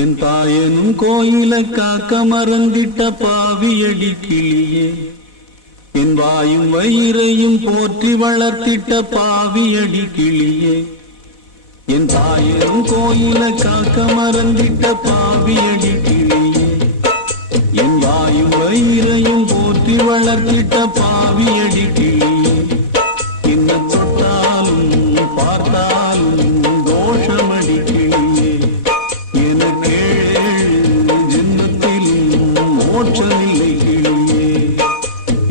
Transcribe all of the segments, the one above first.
என் தாயனும் கோயில காக்க மறந்திட்ட பாவியடி கிளியே, என் வாயும் வயிறையும் போற்றி வளர்த்திட்ட பாவியடி கிளியே. என் தாயனும் கோயில காக்க மறந்திட்ட பாவியடி கிளியே, என் வாயும் வயிறையும் போற்றி வளர்த்திட்ட பாவியடி கிளியே. என்ன தொட்டாலும் பார்த்தாலும் தோஷமடி கிளியே, எனக்கு ஏழு ஜென்மத்திலும் மோட்சமில்லை கிளியே.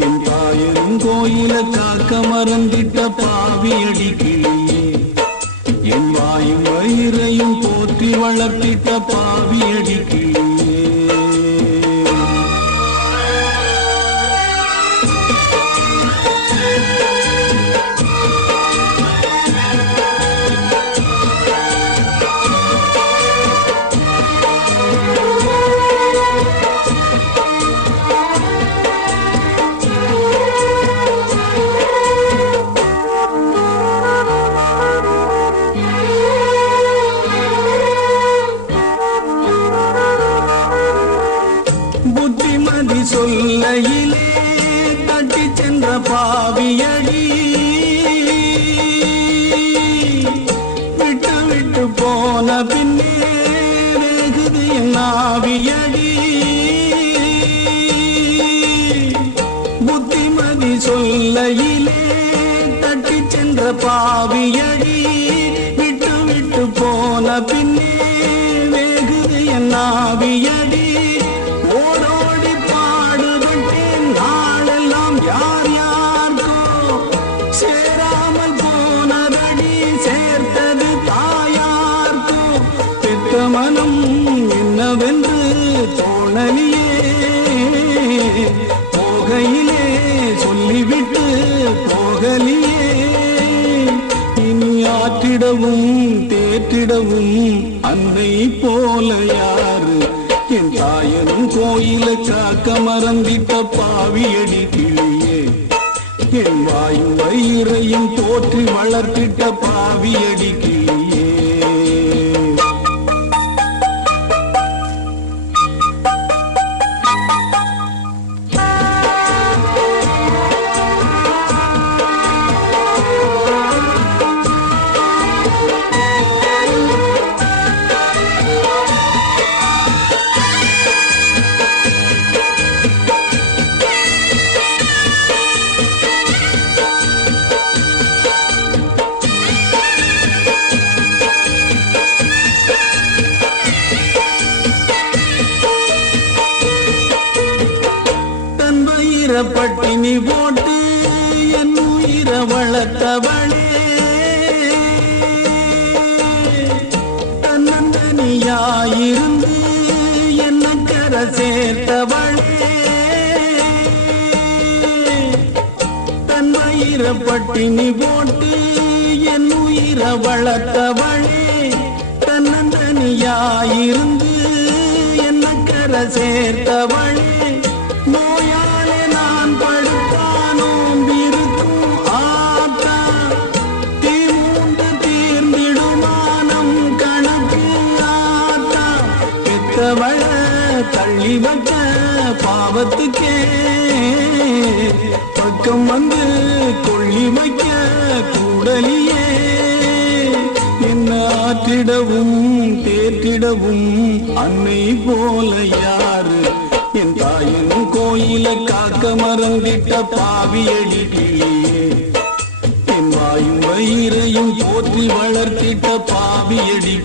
என் தாயனும் கோயில காக்க மறந்திட்ட பாவியடி கிளியே, என் வாயும் வயிறையும் போற்றி வளர்த்திட்ட பாவியடி கிளியே. புத்திமதி சொல்லையிலே தட்டி சென்ற பாவியடி, விட்டு விட்டு போன பின்னே வேகுது என் ஆவியடி. புத்திமதி சொல்லையிலே தட்டி சென்ற பாவியடி, விட்டு விட்டு போன பின்னே வேகுது என் ஆவியடி. ஓடோடி பாடுபட்டேன் நாளெல்லாம் யார் யாருக்கோ, சேராமல் போனதடி சேர்த்தது தாயார்க்கோ. பெற்ற மனம் என்னவென்று தோணலியே, போகையிலே சொல்லிவிட்டு போகலியே. இனி ஆற்றிடவும் தேற்றிடவும் அன்னை போல யாரு, என் தாயனும் கோயில காக்க மறந்திட்ட பாவியடி கிளியே, என் வாயும் வயிறையும் போற்றி வளர்த்திட்ட பாவியடி கிளியே. பட்டினி போட்டு என் உயிரை வளர்த்தவளே, தன்னந்தனியாயிருந்து என்ன கரை சேர்த்தவளே. தன் வயிறை பட்டினி போட்டு என் உயிரை வளர்த்தவளே, தன்னந்தனியாயிருந்து என்ன கரை சேர்த்தவளே. நோயாலே நான் படுத்தானோம் இருக்கும் ஆத்தா, தீமூண்டு தீர்ந்திடுமானம் கணக்கு ஆத்தா. பெத்தவள தள்ளி வைக்க பாவத்துக்கே, பக்கம் வந்து கொள்ளி வைக்க கூடலியே. என்ன ஆற்றிடவும் தேற்றிடவும் அன்னை போல யாரு, என் தாயனும் கோயில காக்க மறந்திட்ட பாவியடி கிளியே, என் வாயும் வயிறையும் போற்றி வளர்த்திட்ட பாவியடி.